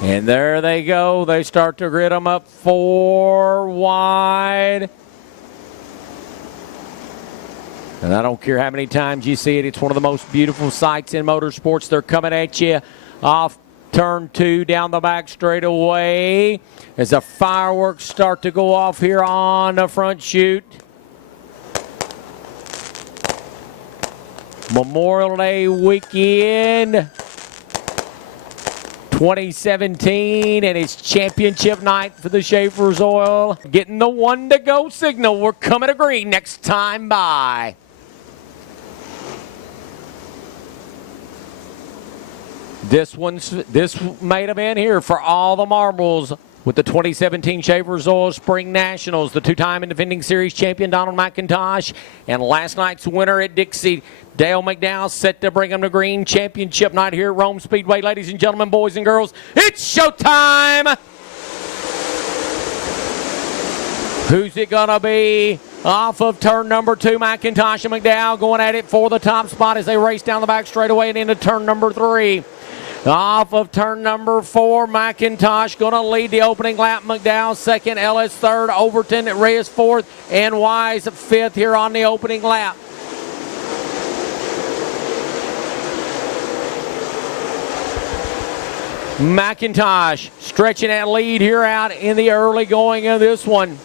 And there they go. They start to grid them up 4 wide. And I don't care how many times you see it. It's one of the most beautiful sights in motorsports. They're coming at you off turn 2 down the back straightaway as the fireworks start to go off here on the front chute. Memorial Day weekend 2017, and it's championship night for the Schaefer's Oil. Getting the 1 to go signal. We're coming to green next time by. This may have been here for all the marbles with the 2017 Schaefer's Oil Spring Nationals. The 2-time and defending series champion Donald McIntosh, and last night's winner at Dixie, Dale McDowell, set to bring them to green. Championship night here at Rome Speedway. Ladies and gentlemen, boys and girls, it's showtime! Who's it going to be? Off of turn number 2, McIntosh and McDowell going at it for the top spot as they race down the back straightaway and into turn number 3. Off of turn number 4, McIntosh going to lead the opening lap. McDowell second, Ellis third, Overton, Reyes fourth, and Wise fifth here on the opening lap. McIntosh stretching that lead here out in the early going of this one.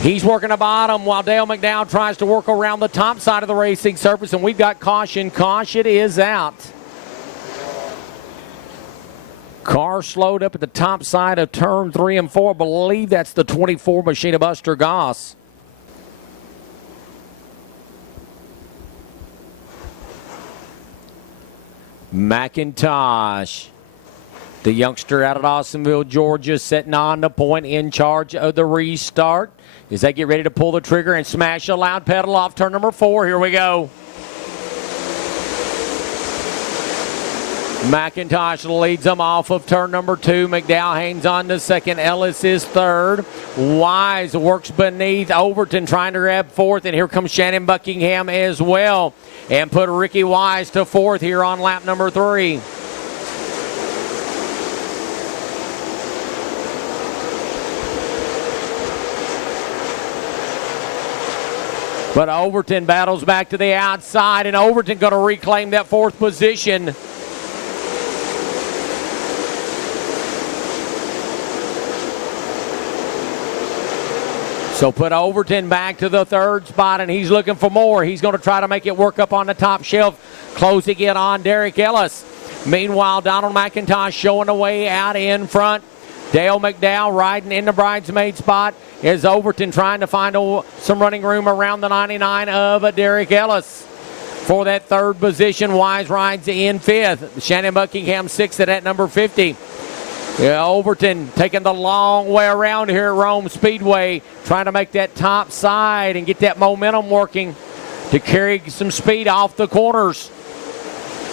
He's working the bottom while Dale McDowell tries to work around the top side of the racing surface, and we've got caution. Caution is out. Car slowed up at the top side of turn 3 and 4. I believe that's the 24 machine of Buster Goss. McIntosh, the youngster out of Dawsonville, Georgia, setting on the point in charge of the restart as they get ready to pull the trigger and smash a loud pedal off turn number 4. Here we go. McIntosh leads them off of turn number 2. McDowell hangs on to second. Ellis is third. Wise works beneath Overton trying to grab 4th. And here comes Shannon Buckingham as well. And put Ricky Wise to 4th here on lap number 3. But Overton battles back to the outside, and Overton going to reclaim that 4th position. So put Overton back to the 3rd spot, and he's looking for more. He's going to try to make it work up on the top shelf, closing it on Derek Ellis. Meanwhile, Donald McIntosh showing the way out in front. Dale McDowell riding in the bridesmaid spot as Overton trying to find some running room around the 99 of Derek Ellis. For that 3rd position, Wise rides in 5th. Shannon Buckingham 6th at number 50. Yeah, Overton taking the long way around here at Rome Speedway, trying to make that top side and get that momentum working to carry some speed off the corners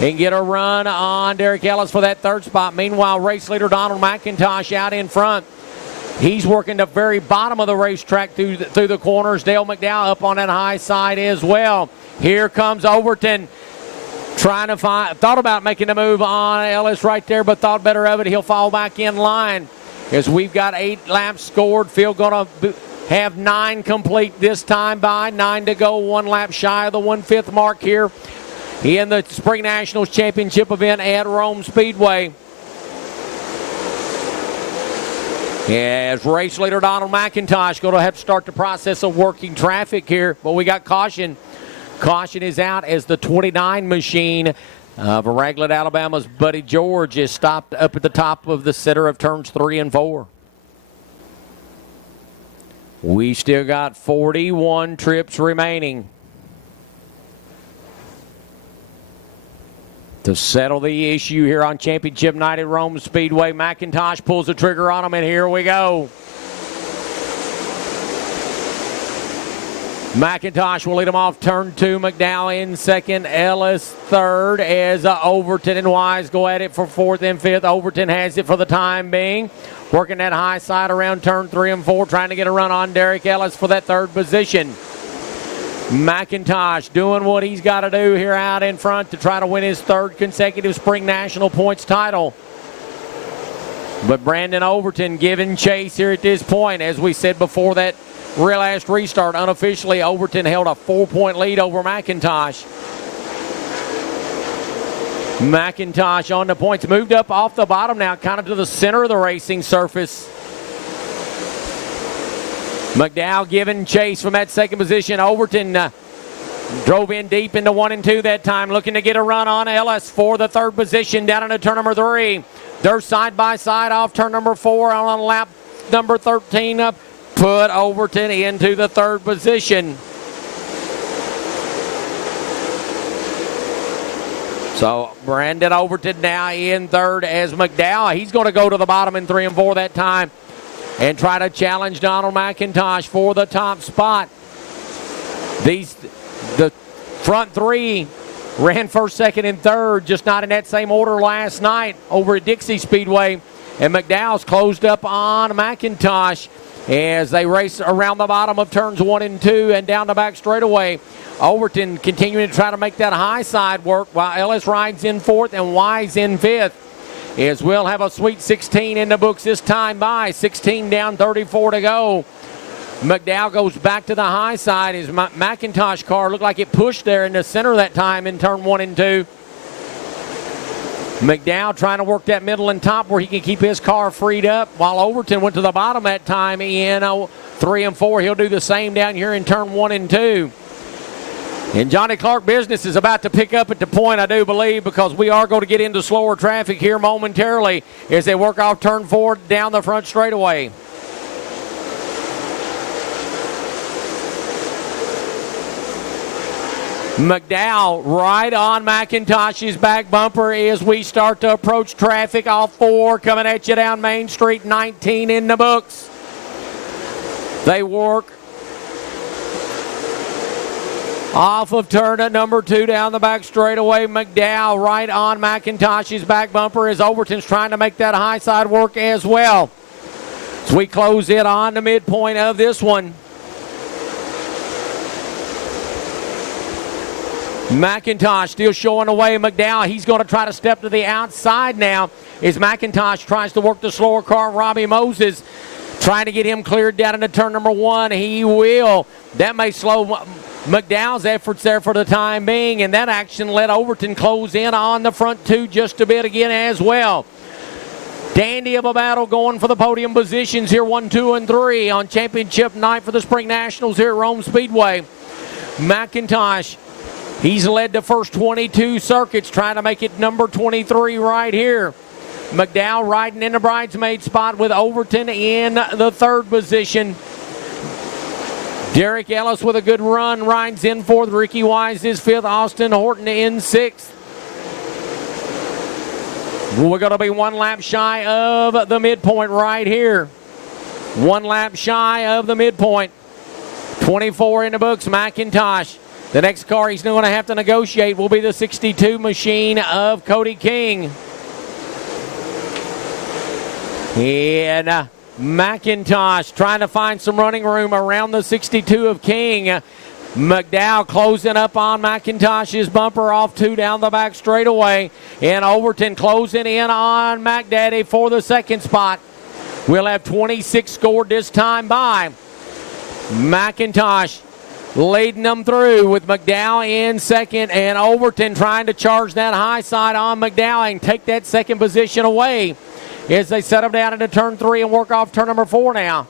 and get a run on Derek Ellis for that 3rd spot. Meanwhile, race leader Donald McIntosh out in front. He's working the very bottom of the racetrack through the corners. Dale McDowell up on that high side as well. Here comes Overton. Trying to thought about making a move on Ellis right there, but thought better of it. He'll fall back in line as we've got 8 laps scored. Field going to have 9 complete this time by 9 to go. 1 lap shy of the 1/5 mark here in the Spring Nationals Championship event at Rome Speedway. As race leader Donald McIntosh going to have to start the process of working traffic here, but we got caution. Caution is out as the 29 machine of Ragland, Alabama's Buddy George is stopped up at the top of the center of turns 3 and 4. We still got 41 trips remaining to settle the issue here on championship night at Rome Speedway. McIntosh pulls the trigger on him, and here we go. McIntosh will lead him off turn 2. McDowell in second. Ellis third as Overton and Wise go at it for 4th and 5th. Overton has it for the time being. Working that high side around turn 3 and 4. Trying to get a run on Derek Ellis for that 3rd position. McIntosh doing what he's got to do here out in front to try to win his 3rd consecutive Spring National Points title. But Brandon Overton giving chase here at this point. As we said before that real last restart, unofficially, Overton held a 4-point lead over McIntosh. McIntosh on the points, moved up off the bottom now, kind of to the center of the racing surface. McDowell giving chase from that second position. Overton drove in deep into 1 and 2 that time, looking to get a run on Ellis for the third position down into turn number 3. They're side by side off turn number 4 on lap number 13 up. Put Overton into the third position. So Brandon Overton now in third as McDowell. He's going to go to the bottom in 3 and 4 that time and try to challenge Donald McIntosh for the top spot. The front 3 ran first, second, and third, just not in that same order last night over at Dixie Speedway. And McDowell's closed up on McIntosh as they race around the bottom of turns 1 and 2 and down the back straightaway. Overton continuing to try to make that high side work while Ellis rides in 4th and Wise in 5th. As we'll have a sweet 16 in the books this time by 16 down, 34 to go. McDowell goes back to the high side. His McIntosh car looked like it pushed there in the center that time in turn 1 and 2. McDowell trying to work that middle and top where he can keep his car freed up, while Overton went to the bottom that time in 3 and 4. He'll do the same down here in turn 1 and 2. And Johnny Clark business is about to pick up at the point, I do believe, because we are going to get into slower traffic here momentarily as they work off turn 4 down the front straightaway. McDowell right on McIntosh's back bumper as we start to approach traffic off 4, coming at you down Main Street, 19 in the books. They work off of turn at number 2 down the back straightaway. McDowell right on McIntosh's back bumper as Overton's trying to make that high side work as well. As we close it on the midpoint of this one. McIntosh still showing away McDowell. He's going to try to step to the outside now as McIntosh tries to work the slower car. Robbie Moses trying to get him cleared down into turn number 1. He will. That may slow McDowell's efforts there for the time being, and that action let Overton close in on the front 2 just a bit again as well. Dandy of a battle going for the podium positions here, 1, 2, and 3 on championship night for the Spring Nationals here at Rome Speedway. McIntosh, he's led the first 22 circuits, trying to make it number 23 right here. McDowell riding in the bridesmaid spot with Overton in the third position. Derek Ellis with a good run rides in 4th. Ricky Wise is 5th. Austin Horton in 6th. We're going to be 1 lap shy of the midpoint right here. 1 lap shy of the midpoint. 24 in the books, McIntosh. The next car he's going to have to negotiate will be the 62 machine of Cody King. And McIntosh trying to find some running room around the 62 of King. McDowell closing up on McIntosh's bumper off 2 down the back straightaway. And Overton closing in on McDaddy for the second spot. We'll have 26 scored this time by McIntosh leading them through with McDowell in second, and Overton trying to charge that high side on McDowell and take that second position away as they set them down into turn 3 and work off turn number 4 now.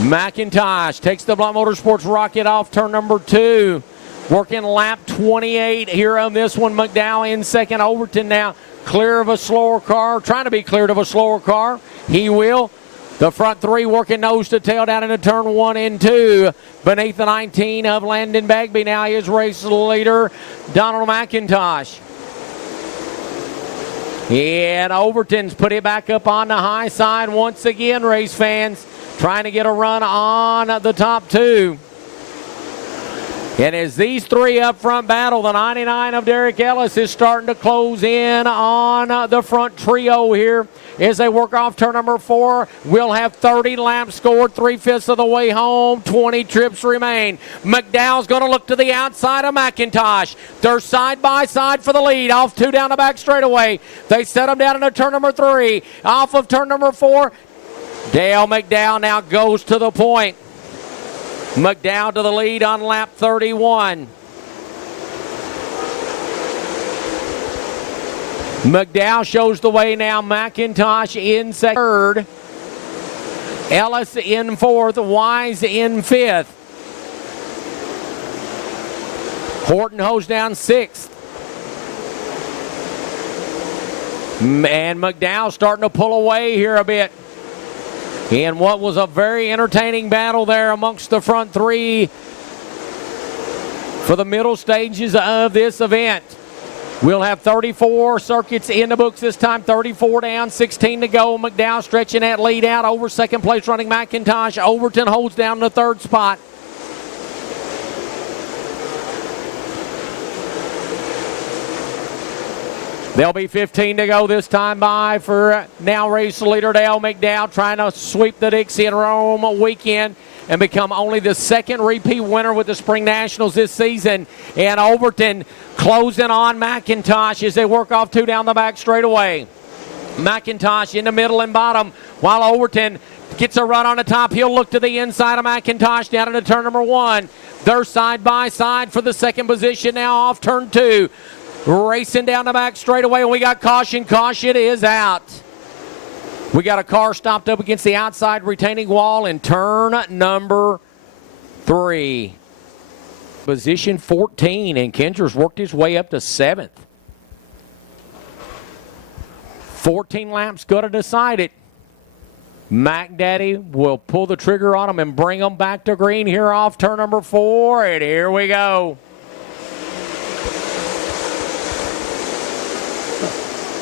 McIntosh takes the Blunt Motorsports rocket off turn number 2. Working lap 28 here on this one. McDowell in second. Overton now clear of a slower car, trying to be cleared of a slower car. He will. The front 3 working nose to tail down into turn 1 and 2. Beneath the 19 of Landon Bagby now is race leader Donald McIntosh. And Overton's put it back up on the high side once again, race fans. Trying to get a run on the top 2. And as these three up front battle, the 99 of Derek Ellis is starting to close in on the front trio here as they work off turn number 4. We'll have 30 laps scored, 3/5 of the way home, 20 trips remain. McDowell's going to look to the outside of McIntosh. They're side by side for the lead, off 2 down the back straightaway. They set them down into turn number 3. Off of turn number 4, Dale McDowell now goes to the point. McDowell to the lead on lap 31. McDowell shows the way now. McIntosh in third. Ellis in 4th. Wise in 5th. Horton hose down 6th. And McDowell starting to pull away here a bit in what was a very entertaining battle there amongst the front 3 for the middle stages of this event. We'll have 34 circuits in the books this time, 34 down, 16 to go. McDowell stretching that lead out over second place running McIntosh. Overton holds down the 3rd spot. There'll be 15 to go this time by for now race leader Dale McDowell, trying to sweep the Dixie and Rome weekend and become only the 2nd repeat winner with the Spring Nationals this season. And Overton closing on McIntosh as they work off 2 down the back straightaway. McIntosh in the middle and bottom while Overton gets a run on the top. He'll look to the inside of McIntosh down into turn number 1. They're side by side for the 2nd position now off turn 2. Racing down the back straightaway, and we got caution. Caution is out. We got a car stopped up against the outside retaining wall in turn number 3. Position 14, and Kinser's worked his way up to 7th. 14 laps going to decide it. Mac Daddy will pull the trigger on him and bring them back to green here off turn number 4, and here we go.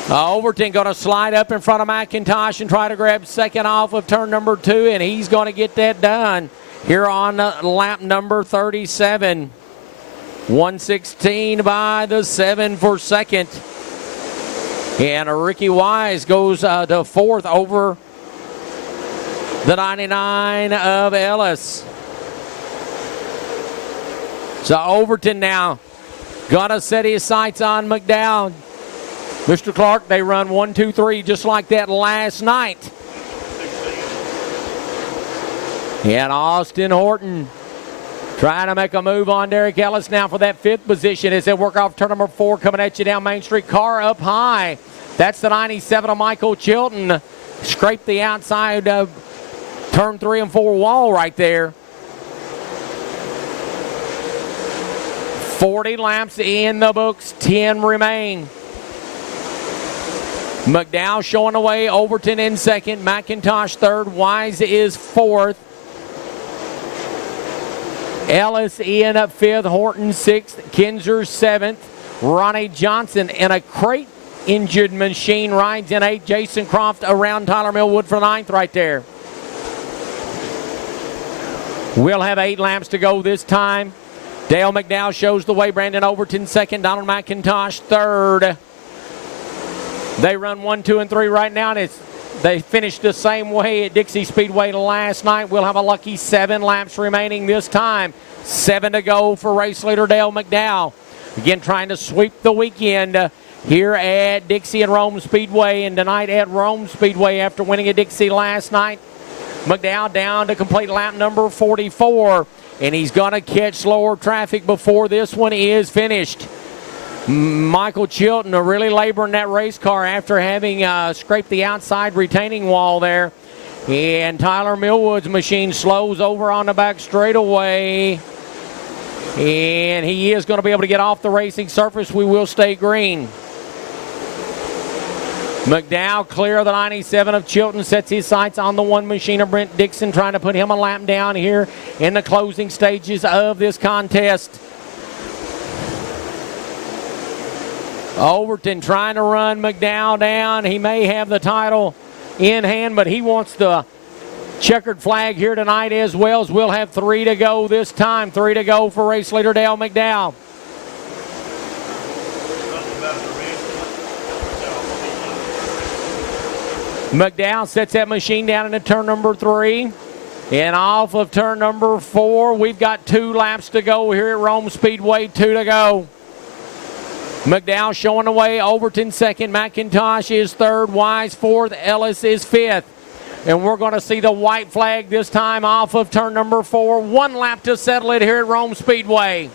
Overton going to slide up in front of McIntosh and try to grab 2nd off of turn number 2, and he's going to get that done here on lap number 37. 116 by the 7 for 2nd. And Ricky Wise goes to 4th over the 99 of Ellis. So Overton now going to set his sights on McDowell. Mr. Clark, they run 1, 2, 3 just like that last night. And Austin Horton trying to make a move on Derek Ellis now for that 5th position as they work off turn number 4 coming at you down Main Street. Car up high. That's the 97 of Michael Chilton. Scraped the outside of turn 3 and 4 wall right there. 40 laps in the books, 10 remain. McDowell showing away, Overton in 2nd, McIntosh 3rd, Wise is 4th. Ellis in 5th, Horton 6th, Kinser 7th. Ronnie Johnson in a crate injured machine rides in 8th. Jason Croft around Tyler Millwood for 9th right there. We'll have 8 laps to go this time. Dale McDowell shows the way, Brandon Overton 2nd, Donald McIntosh 3rd. They run 1, 2, and 3 right now, and they finished the same way at Dixie Speedway last night. We'll have a lucky 7 laps remaining this time. 7 to go for race leader Dale McDowell. Again, trying to sweep the weekend here at Dixie and Rome Speedway, and tonight at Rome Speedway after winning at Dixie last night. McDowell down to complete lap number 44, and he's going to catch slower traffic before this one is finished. Michael Chilton really laboring that race car after having scraped the outside retaining wall there. And Tyler Millwood's machine slows over on the back straightaway. And he is going to be able to get off the racing surface. We will stay green. McDowell clear of the 97 of Chilton, sets his sights on the 1 machine of Brent Dixon, trying to put him a lap down here in the closing stages of this contest. Overton trying to run McDowell down. He may have the title in hand, but he wants to Checkered flag here tonight as well, as we'll have 3 to go this time. 3 to go for race leader Dale McDowell. McDowell sets that machine down into turn number 3. And off of turn number 4, we've got 2 laps to go here at Rome Speedway, 2 to go. McDowell showing the way, Overton second, McIntosh is third, Wise fourth, Ellis is fifth. And we're going to see the white flag this time off of turn number 4. 1 lap to settle it here at Rome Speedway.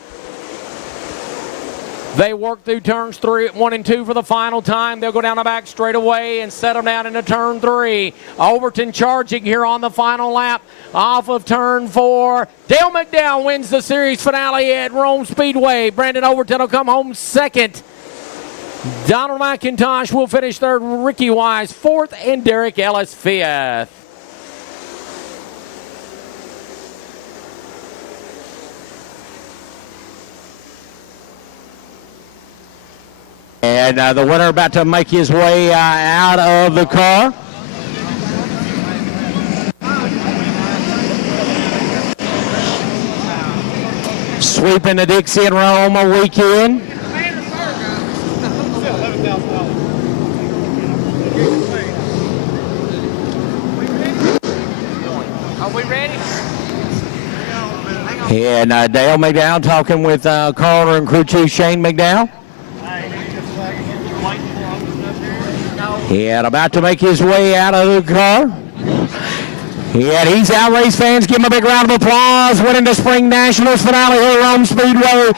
They work through turns 1 and 2 for the final time. They'll go down the back straightaway and set them down into turn 3. Overton charging here on the final lap off of turn 4. Dale McDowell wins the series finale at Rome Speedway. Brandon Overton will come home second. Donald McIntosh will finish third, Ricky Wise fourth, and Derek Ellis fifth. And the winner about to make his way out of the car. Sweeping the Dixie and Roma weekend. Are we ready? And Dale McDowell talking with Carter and crew chief Shane McDowell. And about to make his way out of the car. And he's out, race fans. Give him a big round of applause. Winning the Spring Nationals finale here at Rome Speedway.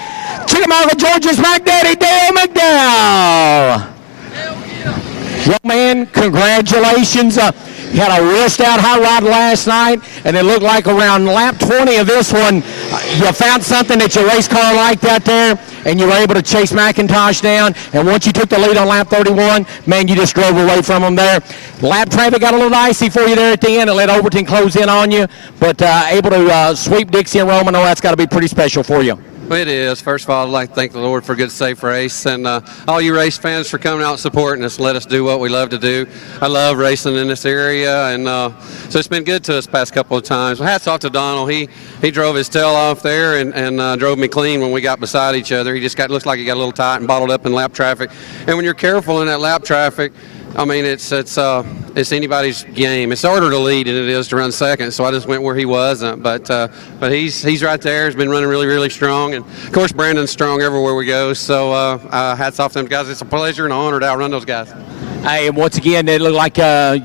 Chickamauga, Georgia's Mac Daddy, Dale McDowell. Young man, congratulations. He had a real stout hot rod last night, and it looked like around lap 20 of this one, you found something that your race car liked out there, and you were able to chase McIntosh down. And once you took the lead on lap 31, man, you just drove away from him there. Lap traffic got a little dicey for you there at the end and let Overton close in on you, but able to sweep Dixie and Rome. I know that's got to be pretty special for you. It is. First of all, I'd like to thank the Lord for a good, safe race, and all you race fans for coming out and supporting us and let us do what we love to do. I love racing in this area, and so it's been good to us past couple of times. Hats off to Donald. He drove his tail off there and drove me clean when we got beside each other. He just looks like he got a little tight and bottled up in lap traffic. And when you're careful in that lap traffic, I mean, it's anybody's game. It's harder to lead than it is to run second, so I just went where he wasn't. But he's right there. He's been running really, really strong. And, of course, Brandon's strong everywhere we go. So hats off to them guys. It's a pleasure and an honor to outrun those guys. Hey, and once again, it looked like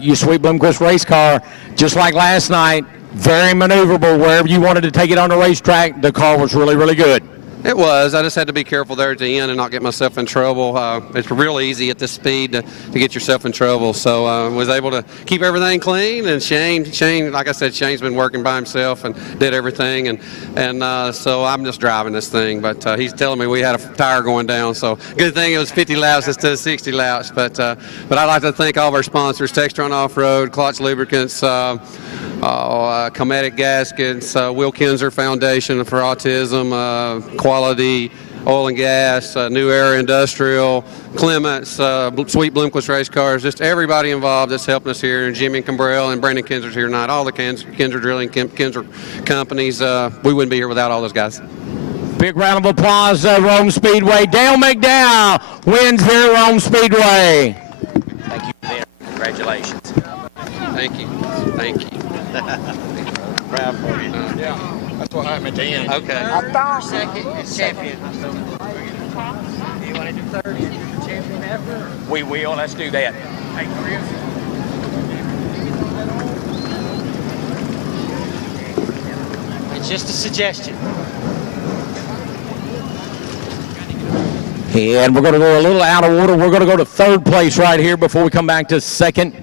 you sweep Bloomquist race car, just like last night, very maneuverable. Wherever you wanted to take it on the racetrack, the car was really, really good. It was. I just had to be careful there at the end and not get myself in trouble. It's real easy at this speed to get yourself in trouble. So I was able to keep everything clean. And Shane, like I said, Shane's been working by himself and did everything. And so I'm just driving this thing. But he's telling me we had a tire going down. So good thing it was 50 laps instead of 60 laps. But I'd like to thank all of our sponsors, Textron Off-Road, Klotz Lubricants, Cometic Gaskets, Will Kinzer Foundation for Autism, Quality Oil and Gas, New Era Industrial, Clements, Sweet Bloomquist Race Cars, just everybody involved that's helping us here, and Jimmy Cambrell and Brandon Kinzer's here tonight, all the Kinzer Drilling, Kinzer companies. We wouldn't be here without all those guys. Big round of applause, Rome Speedway. Dale McDowell wins here at Rome Speedway. Thank you, Ben. Congratulations. Thank you. Thank you. Proud for you. Yeah, that's what happened at the end. Okay. I thought second and champion. Do you want to do third and do champion after? We will. Let's do that. Hey, Chris. It's just a suggestion. And we're going to go a little out of order. We're going to go to third place right here before we come back to second.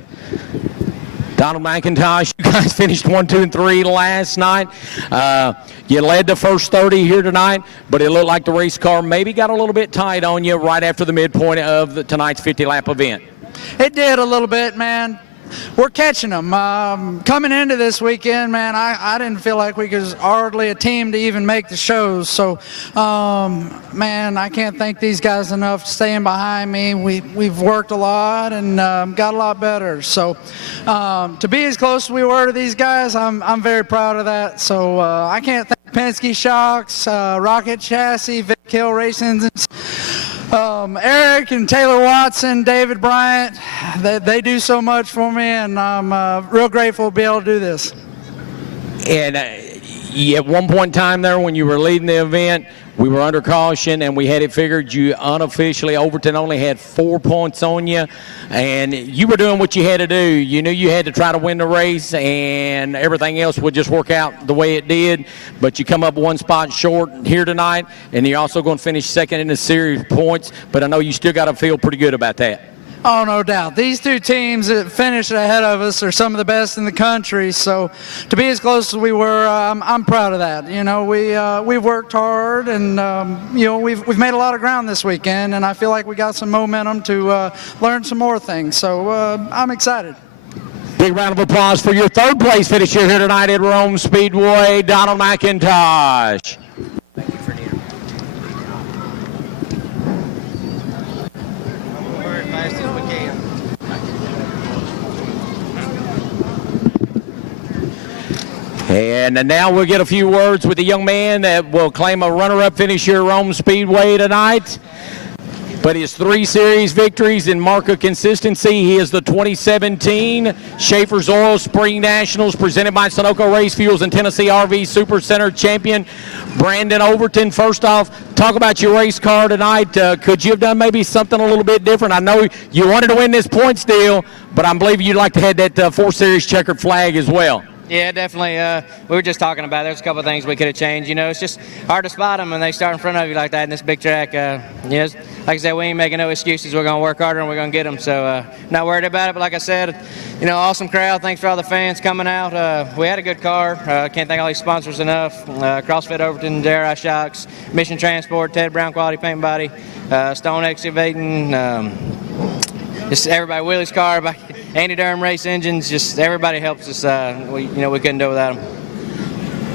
Donald McIntosh, you guys finished 1, 2, and 3 last night. You led the first 30 here tonight, but it looked like the race car maybe got a little bit tight on you right after the midpoint of tonight's 50-lap event. It did a little bit, man. we're catching them. Coming into this weekend, man, I didn't feel like we was hardly a team to even make the shows. So, man, I can't thank these guys enough for staying behind me. We've worked a lot and got a lot better. So, to be as close as we were to these guys, I'm very proud of that. So, I can't thank Penske Shocks, Rocket Chassis, Vic Hill Racing, Eric and Taylor Watson, David Bryant. They do so much for me, and I'm real grateful to be able to do this. And at one point in time there when you were leading the event, we were under caution and we had it figured. You unofficially, Overton only had 4 points on you, and you were doing what you had to do. You knew you had to try to win the race, and everything else would just work out the way it did. But you come up one spot short here tonight, and you're also going to finish second in the series points. But I know you still got to feel pretty good about that. Oh, no doubt. These two teams that finished ahead of us are some of the best in the country. So to be as close as we were, I'm proud of that. You know, we've worked hard, and you know, we've made a lot of ground this weekend, and I feel like we got some momentum to learn some more things. So I'm excited. Big round of applause for your third place finisher here tonight at Rome Speedway, Donald McIntosh. Fast as we can. And now we'll get a few words with the young man that will claim a runner-up finish here at Rome Speedway tonight. But his 3 series victories in mark of consistency. He is the 2017 Schaefer's Oil Spring Nationals presented by Sunoco Race Fuels and Tennessee RV Super Center champion, Brandon Overton. First off, talk about your race car tonight. Could you have done maybe something a little bit different? I know you wanted to win this points deal, but I believe you'd like to have that 4 series checkered flag as well. Yeah, definitely. We were just talking about it. There's a couple of things we could have changed. You know, it's just hard to spot them when they start in front of you like that in this big track. You know, like I said, we ain't making no excuses. We're going to work harder and we're going to get them. So not worried about it. But like I said, you know, awesome crowd. Thanks for all the fans coming out. We had a good car. Can't thank all these sponsors enough. CrossFit Overton, JRI Shocks, Mission Transport, Ted Brown Quality Paint and Body, Stone Excavating, just everybody, Willie's Car, Andy Durham Race Engines, just everybody helps us. We couldn't do it without them.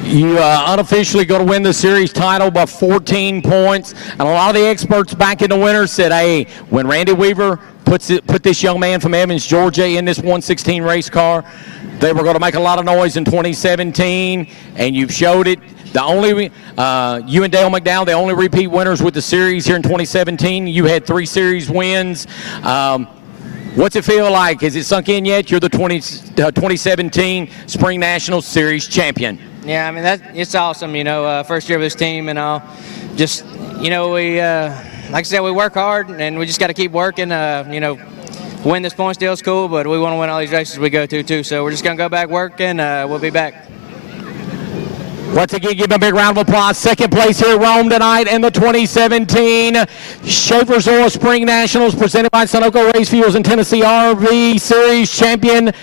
You unofficially going to win the series title by 14 points. And a lot of the experts back in the winter said, hey, when Randy Weaver put this young man from Evans, Georgia in this 116 race car, they were going to make a lot of noise in 2017, and you've showed it. The only you and Dale McDowell, the only repeat winners with the series here in 2017. You had 3 series wins. What's it feel like? Has it sunk in yet? You're the 2017 Spring National Series champion. Yeah, I mean, it's awesome, you know, first year of this team and all. Just, you know, we, like I said, we work hard and we just got to keep working. You know, win this points deal is cool, but we want to win all these races we go to too. So we're just going to go back working. We'll be back. Once again, give him a big round of applause. Second place here at Rome tonight in the 2017 Schaefer's Oil Spring Nationals presented by Sunoco Race Fuels and Tennessee RV Series champion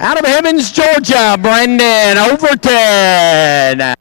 out of Evans, Georgia, Brandon Overton.